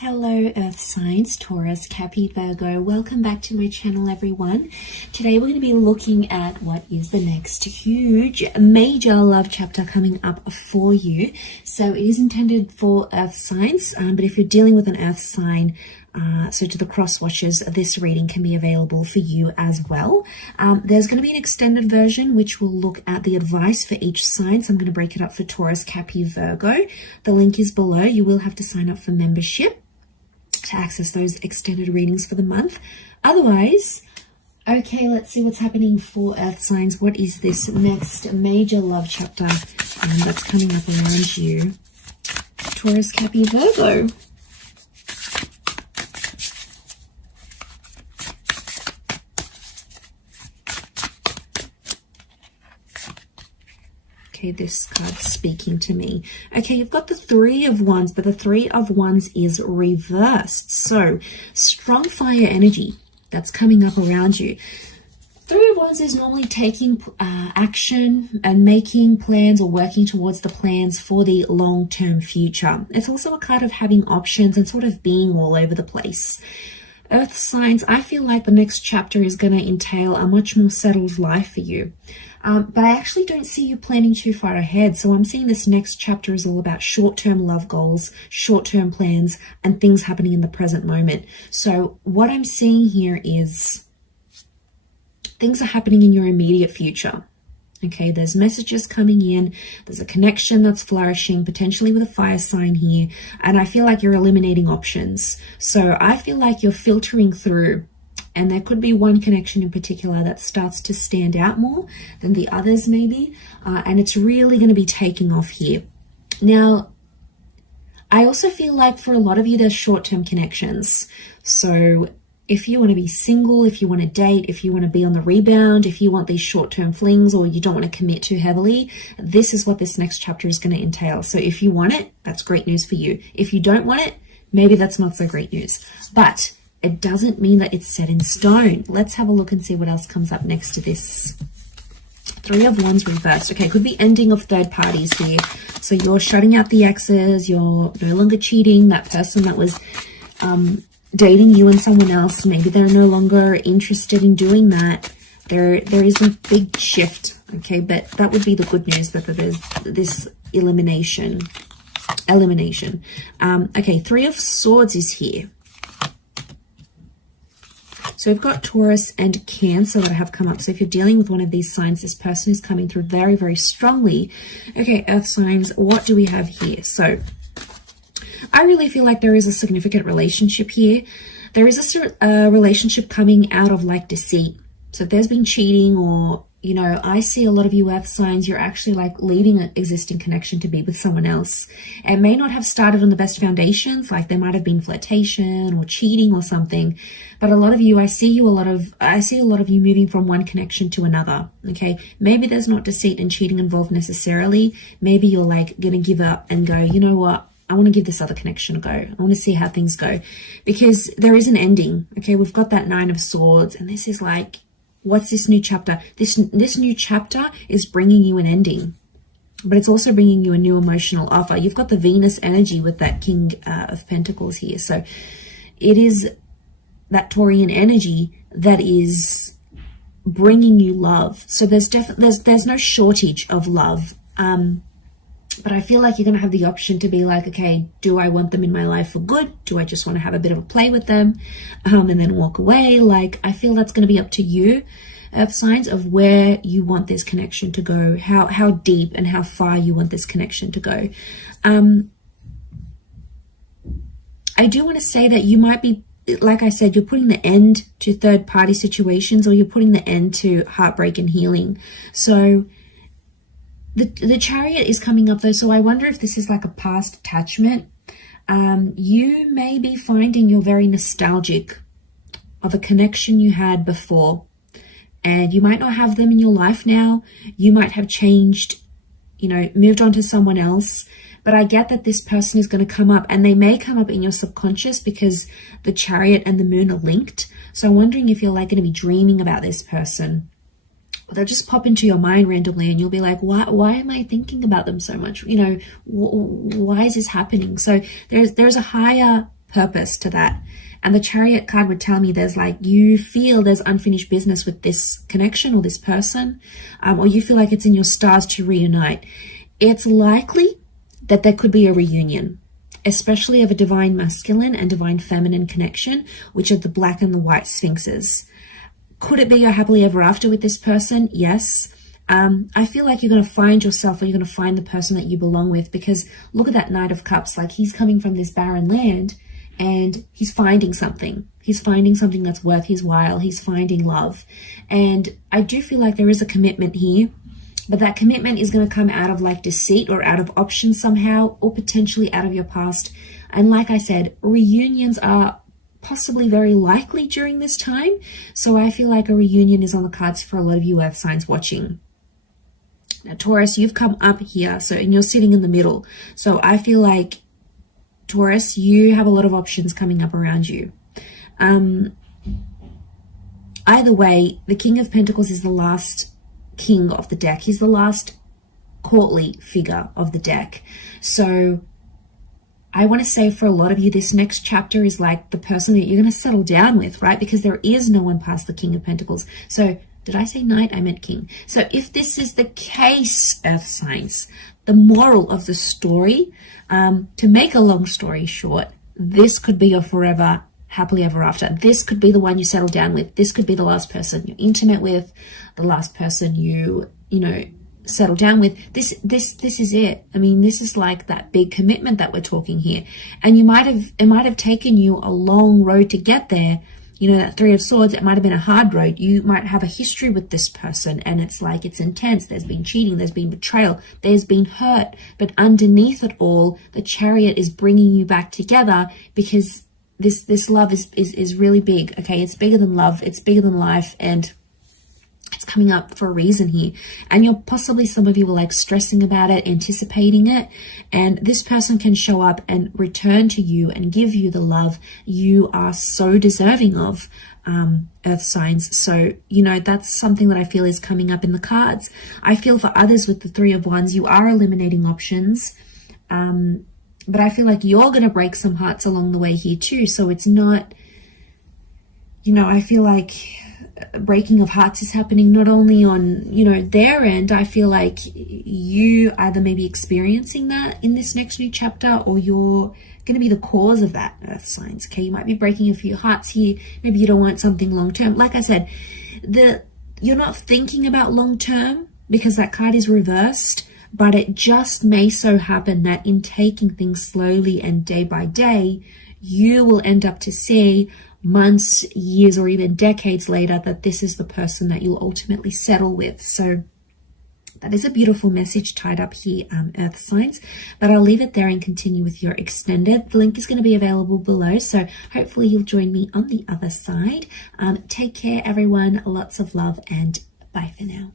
Hello Earth signs, Taurus, Capi, Virgo. Welcome back to my channel, everyone. Today we're going to be looking at what is the next huge, major love chapter coming up for you. So it is intended for Earth signs, but if you're dealing with an Earth sign, so to the cross watchers, this reading can be available for you as well. There's going to be an extended version which will look at the advice for each sign. So I'm going to break it up for Taurus, Capi, Virgo. The link is below. You will have to sign up for membership to access those extended readings for the month. Otherwise, okay, let's see what's happening for Earth signs. What is this next major love chapter that's coming up around you? Taurus, Capi, Virgo. Okay, this card's speaking to me. Okay, you've got the Three of Wands, but the Three of Wands is reversed. So, strong fire energy that's coming up around you. Three of Wands is normally taking action and making plans or working towards the plans for the long-term future. It's also a card of having options and sort of being all over the place. Earth signs, I feel like the next chapter is going to entail a much more settled life for you. But I actually don't see you planning too far ahead. So I'm seeing this next chapter is all about short-term love goals, short-term plans, and things happening in the present moment. So what I'm seeing here is things are happening in your immediate future. Okay, there's messages coming in. There's a connection that's flourishing, potentially with a fire sign here. And I feel like you're eliminating options. So I feel like you're filtering through. And there could be one connection in particular that starts to stand out more than the others maybe. And it's really going to be taking off here. Now, I also feel like for a lot of you, there's short-term connections. So if you want to be single, if you want to date, if you want to be on the rebound, if you want these short-term flings or you don't want to commit too heavily, this is what this next chapter is going to entail. So if you want it, that's great news for you. If you don't want it, maybe that's not so great news. But it doesn't mean that it's set in stone. Let's have a look and see what else comes up next to this. Three of Wands reversed. Okay, could be ending of third parties here. So you're shutting out the exes. You're no longer cheating. That person that was dating you and someone else, maybe they're no longer interested in doing that. There is a big shift. Okay, but that would be the good news, that there's this elimination. Okay, Three of Swords is here. So we've got Taurus and Cancer that have come up. So if you're dealing with one of these signs, this person is coming through very, very strongly. Okay, Earth signs, what do we have here? So I really feel like there is a significant relationship here. There is a relationship coming out of like deceit. So if there's been cheating or, you know, I see a lot of you Earth signs, you're actually like leaving an existing connection to be with someone else. It may not have started on the best foundations, like there might have been flirtation or cheating or something. But a lot of you, I see a lot of you moving from one connection to another. Okay, maybe there's not deceit and cheating involved necessarily. Maybe you're like going to give up and go, you know what? I want to give this other connection a go. I want to see how things go, because there is an ending. Okay, we've got that Nine of Swords, and this is like, what's this new chapter? This new chapter is bringing you an ending, but it's also bringing you a new emotional offer. You've got the Venus energy with that King of Pentacles here. So it is that Taurian energy that is bringing you love. So there's no shortage of love. But I feel like you're going to have the option to be like, okay, do I want them in my life for good? Do I just want to have a bit of a play with them and then walk away? Like, I feel that's going to be up to you, Earth signs, of where you want this connection to go, how deep and how far you want this connection to go. I do want to say that you might be, like I said, you're putting the end to third party situations, or you're putting the end to heartbreak and healing. So the Chariot is coming up though, so I wonder if this is like a past attachment. You may be finding you're very nostalgic of a connection you had before, and you might not have them in your life now. You might have changed, you know, moved on to someone else. But I get that this person is going to come up, and they may come up in your subconscious because the Chariot and the Moon are linked. So I'm wondering if you're like going to be dreaming about this person. They'll just pop into your mind randomly, and you'll be like, why am I thinking about them so much? You know, why is this happening? So there's a higher purpose to that. And the Chariot card would tell me there's like, you feel there's unfinished business with this connection or this person, or you feel like it's in your stars to reunite. It's likely that there could be a reunion, especially of a divine masculine and divine feminine connection, which are the black and the white sphinxes. Could it be your happily ever after with this person? Yes. I feel like you're going to find yourself, or you're going to find the person that you belong with, because look at that Knight of Cups. Like, he's coming from this barren land and he's finding something. He's finding something that's worth his while. He's finding love. And I do feel like there is a commitment here, but that commitment is going to come out of like deceit or out of options somehow, or potentially out of your past. And like I said, reunions are possibly very likely during this time. So I feel like a reunion is on the cards for a lot of you earth signs watching. Now, Taurus, you've come up here, and you're sitting in the middle. So I feel like, Taurus, you have a lot of options coming up around you. Either way, the King of Pentacles is the last king of the deck. He's the last courtly figure of the deck. So I want to say for a lot of you, this next chapter is like the person that you're going to settle down with, right? Because there is no one past the King of Pentacles. So did I say knight? I meant king. So if this is the case, earth signs, the moral of the story, to make a long story short, this could be your forever happily ever after. This could be the one you settle down with. This could be the last person you're intimate with, the last person you settle down with. This is it. I mean, this is like that big commitment that we're talking here. And it might have taken you a long road to get there. That Three of Swords, it might have been a hard road. You might have a history with this person, and it's like, it's intense. There's been cheating, there's been betrayal, there's been hurt. But underneath it all, the Chariot is bringing you back together, because this love is really big. Okay, it's bigger than love, it's bigger than life, and it's coming up for a reason here. And some of you were like stressing about it, anticipating it, and this person can show up and return to you and give you the love you are so deserving of, earth signs. So that's something that I feel is coming up in the cards. I feel for others with the Three of Wands, you are eliminating options, but I feel like you're going to break some hearts along the way here too. So it's not, I feel like breaking of hearts is happening not only on their end. I feel like you either may be experiencing that in this next new chapter, or you're going to be the cause of that, earth signs. Okay, you might be breaking a few hearts here. Maybe you don't want something long term. Like I said, you're not thinking about long term because that card is reversed, but it just may so happen that in taking things slowly and day by day, you will end up to see months, years, or even decades later that this is the person that you'll ultimately settle with. So that is a beautiful message tied up here, earth signs. But I'll leave it there and continue with your extended. The link is going to be available below, so hopefully you'll join me on the other side. Take care, everyone. Lots of love, and bye for now.